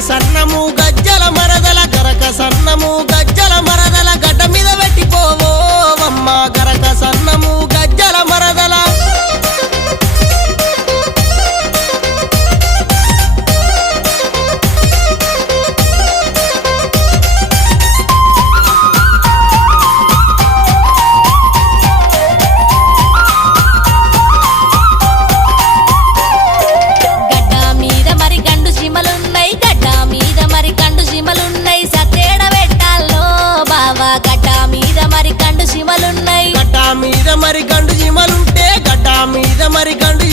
సన్నము గజ్జల మరదల గరక సన్నము గజ్జల మరదల గడ్డ మీద పెట్టిపోవో అమ్మ గరక సన్నము గజ్జల మరదల గడ్డ మీద మరి గండు జిమలుంటే గడ్డ మీద మరి గండు